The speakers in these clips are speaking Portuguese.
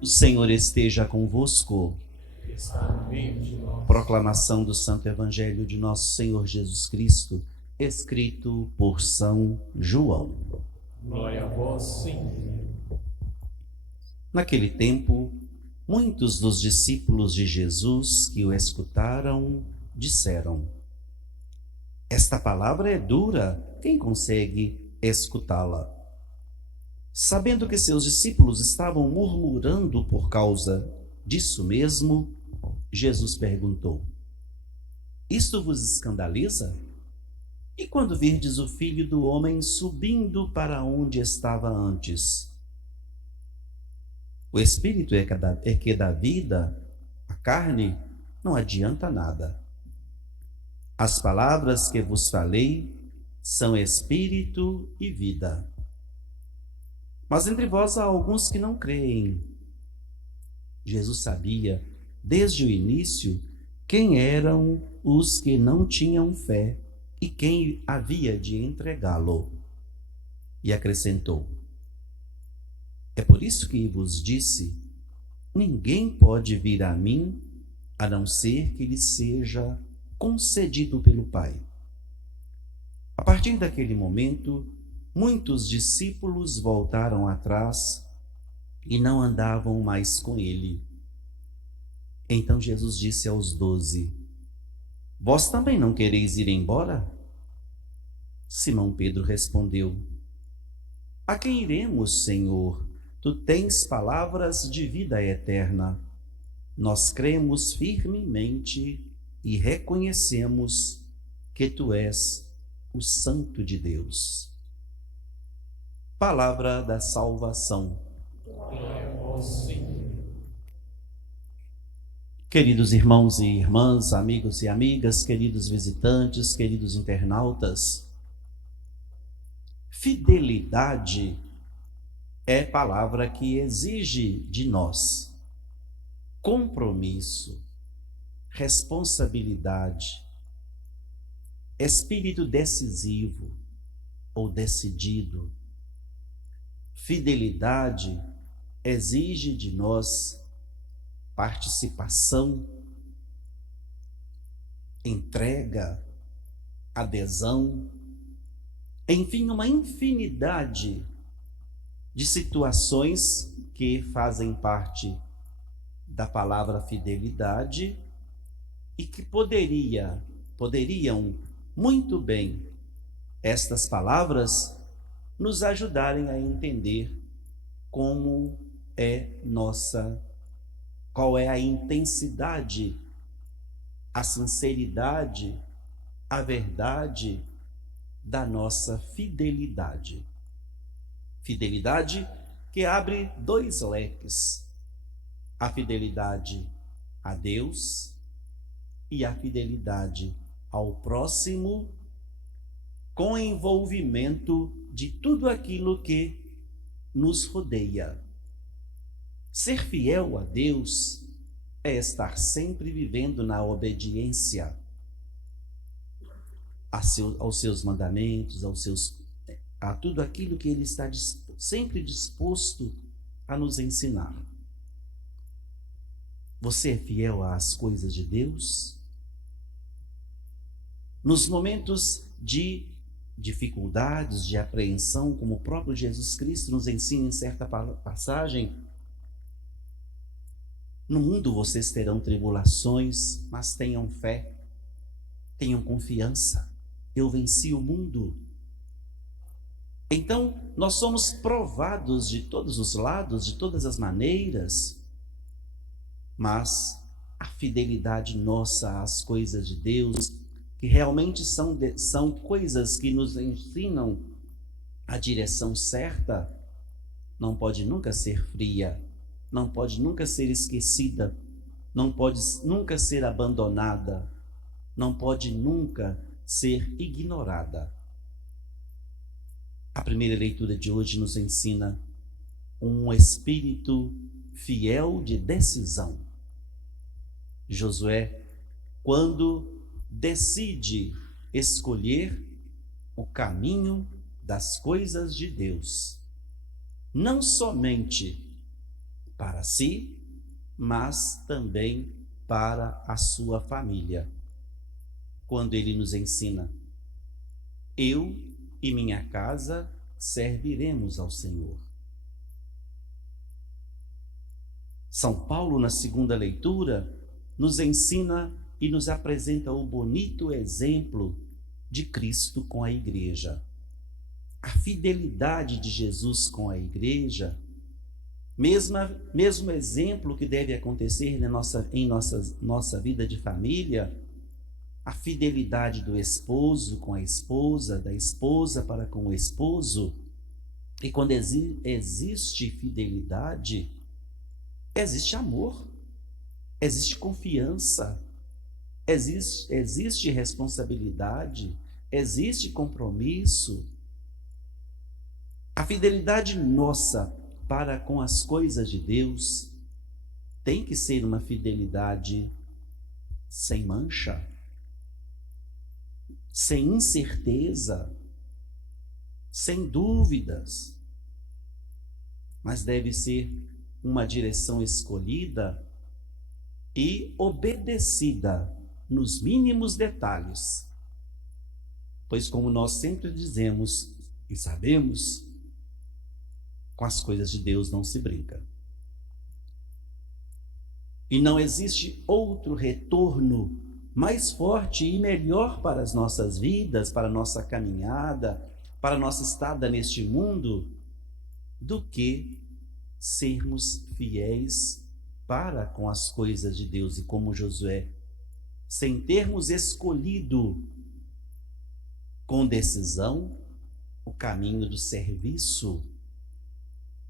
O Senhor esteja convosco. Está no meio de nós. Proclamação do Santo Evangelho de nosso Senhor Jesus Cristo, escrito por São João. Glória a vós, Senhor. Naquele tempo, muitos dos discípulos de Jesus que o escutaram disseram: Esta palavra é dura, quem consegue escutá-la? Sabendo que seus discípulos estavam murmurando por causa disso mesmo, Jesus perguntou: Isto vos escandaliza? E quando virdes o Filho do Homem subindo para onde estava antes? O Espírito é que dá vida, a carne não adianta nada. As palavras que vos falei são Espírito e vida. Mas entre vós há alguns que não creem. Jesus sabia, desde o início, quem eram os que não tinham fé e quem havia de entregá-lo. E acrescentou: É por isso que vos disse: ninguém pode vir a mim a não ser que lhe seja concedido pelo Pai. A partir daquele momento, muitos discípulos voltaram atrás e não andavam mais com ele. Então Jesus disse aos 12: Vós também não quereis ir embora? Simão Pedro respondeu: A quem iremos, Senhor? Tu tens palavras de vida eterna. Nós cremos firmemente e reconhecemos que tu és o Santo de Deus. Palavra da salvação. Glória a vós, Senhor. Queridos irmãos e irmãs, amigos e amigas, queridos visitantes, queridos internautas, fidelidade é palavra que exige de nós compromisso, responsabilidade, espírito decisivo ou decidido. Fidelidade exige de nós participação, entrega, adesão, enfim, uma infinidade de situações que fazem parte da palavra fidelidade e que poderiam muito bem estas palavras nos ajudarem a entender qual é a intensidade, a sinceridade, a verdade da nossa fidelidade. Fidelidade que abre dois leques: a fidelidade a Deus e a fidelidade ao próximo, com envolvimento de tudo aquilo que nos rodeia. Ser fiel a Deus é estar sempre vivendo na obediência aos seus mandamentos, a tudo aquilo que Ele está sempre disposto a nos ensinar. Você é fiel às coisas de Deus? Nos momentos de dificuldades, de apreensão, como o próprio Jesus Cristo nos ensina em certa passagem, no mundo vocês terão tribulações, mas tenham fé, tenham confiança. Eu venci o mundo. Então, nós somos provados de todos os lados, de todas as maneiras, mas a fidelidade nossa às coisas de Deus, que realmente são coisas que nos ensinam a direção certa, não pode nunca ser fria, não pode nunca ser esquecida, não pode nunca ser abandonada, não pode nunca ser ignorada. A primeira leitura de hoje nos ensina um espírito fiel de decisão. Josué, quando decide escolher o caminho das coisas de Deus, não somente para si, mas também para a sua família. Quando ele nos ensina: eu e minha casa serviremos ao Senhor. São Paulo, na segunda leitura, nos ensina e nos apresenta o bonito exemplo de Cristo com a igreja. A fidelidade de Jesus com a igreja, mesmo exemplo que deve acontecer em nossa vida de família, a fidelidade do esposo com a esposa, da esposa para com o esposo. E quando existe fidelidade, existe amor, existe confiança, existe responsabilidade, existe compromisso. A fidelidade nossa para com as coisas de Deus tem que ser uma fidelidade sem mancha, sem incerteza, sem dúvidas, mas deve ser uma direção escolhida e obedecida nos mínimos detalhes. Pois, como nós sempre dizemos e sabemos, com as coisas de Deus não se brinca. E não existe outro retorno mais forte e melhor para as nossas vidas, para a nossa caminhada, para a nossa estada neste mundo, do que sermos fiéis para com as coisas de Deus. E como Josué, sem termos escolhido com decisão o caminho do serviço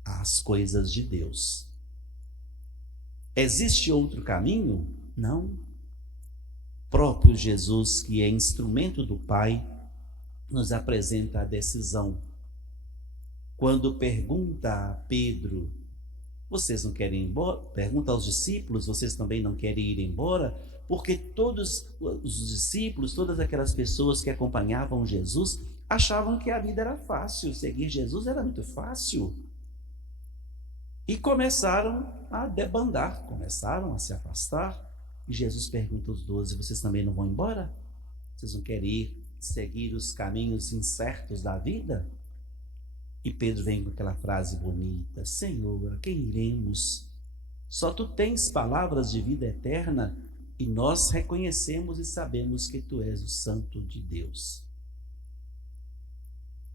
às coisas de Deus. Existe outro caminho? Não. Próprio Jesus, que é instrumento do Pai, nos apresenta a decisão. Quando pergunta a Pedro: vocês não querem ir embora? Pergunta aos discípulos: vocês também não querem ir embora? Porque todos os discípulos, todas aquelas pessoas que acompanhavam Jesus, achavam que a vida era fácil, seguir Jesus era muito fácil. E começaram a debandar, começaram a se afastar. E Jesus pergunta aos 12: vocês também não vão embora? Vocês não querem ir seguir os caminhos incertos da vida? E Pedro vem com aquela frase bonita: Senhor, a quem iremos? Só tu tens palavras de vida eterna, e nós reconhecemos e sabemos que tu és o Santo de Deus.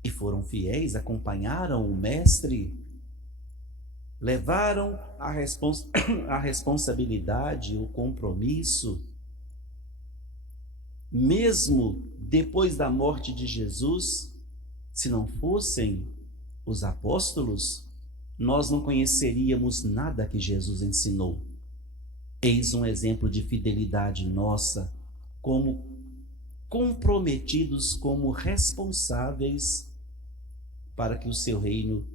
E foram fiéis, acompanharam o Mestre, levaram a responsabilidade, o compromisso. Mesmo depois da morte de Jesus, se não fossem os apóstolos, nós não conheceríamos nada que Jesus ensinou. Eis um exemplo de fidelidade nossa, como comprometidos, como responsáveis para que o seu reino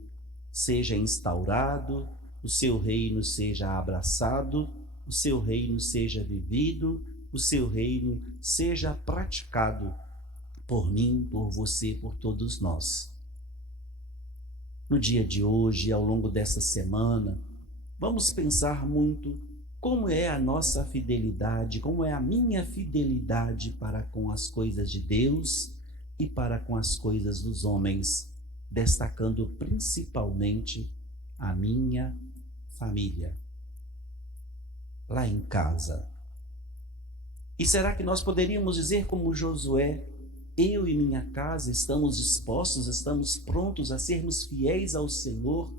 seja instaurado, o seu reino seja abraçado, o seu reino seja vivido, o seu reino seja praticado por mim, por você, por todos nós. No dia de hoje, ao longo dessa semana, vamos pensar muito como é a nossa fidelidade, como é a minha fidelidade para com as coisas de Deus e para com as coisas dos homens, destacando principalmente a minha família, lá em casa. E será que nós poderíamos dizer como Josué: eu e minha casa estamos dispostos, estamos prontos a sermos fiéis ao Senhor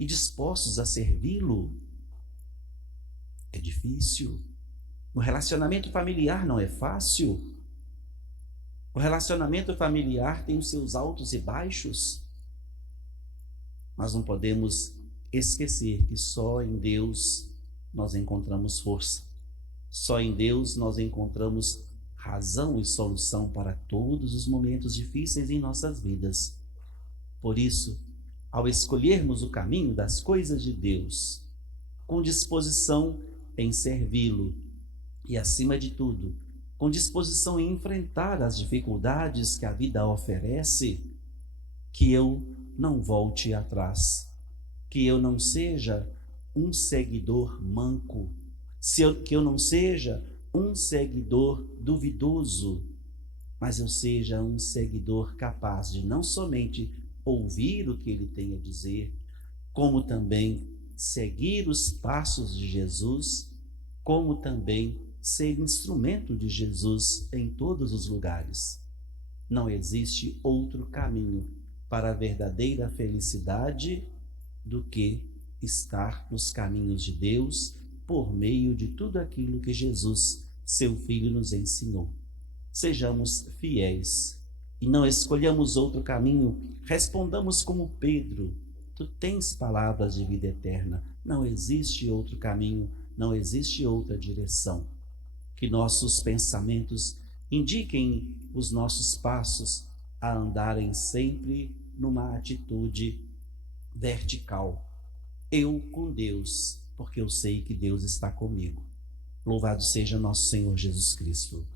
e dispostos a servi-lo? É difícil. O relacionamento familiar não é fácil. O relacionamento familiar tem os seus altos e baixos. Mas não podemos esquecer que só em Deus nós encontramos força. Só em Deus nós encontramos razão e solução para todos os momentos difíceis em nossas vidas. Por isso, ao escolhermos o caminho das coisas de Deus, com disposição em servi-lo e, acima de tudo, com disposição em enfrentar as dificuldades que a vida oferece, que eu não volte atrás, que eu não seja um seguidor manco, que eu não seja um seguidor duvidoso, mas eu seja um seguidor capaz de não somente ouvir o que ele tem a dizer, como também seguir os passos de Jesus, como também ser instrumento de Jesus em todos os lugares. Não existe outro caminho para a verdadeira felicidade do que estar nos caminhos de Deus por meio de tudo aquilo que Jesus, seu Filho, nos ensinou. Sejamos fiéis e não escolhamos outro caminho. Respondamos como Pedro: tu tens palavras de vida eterna. Não existe outro caminho, não existe outra direção. Que nossos pensamentos indiquem os nossos passos a andarem sempre numa atitude vertical. Eu com Deus, porque eu sei que Deus está comigo. Louvado seja nosso Senhor Jesus Cristo.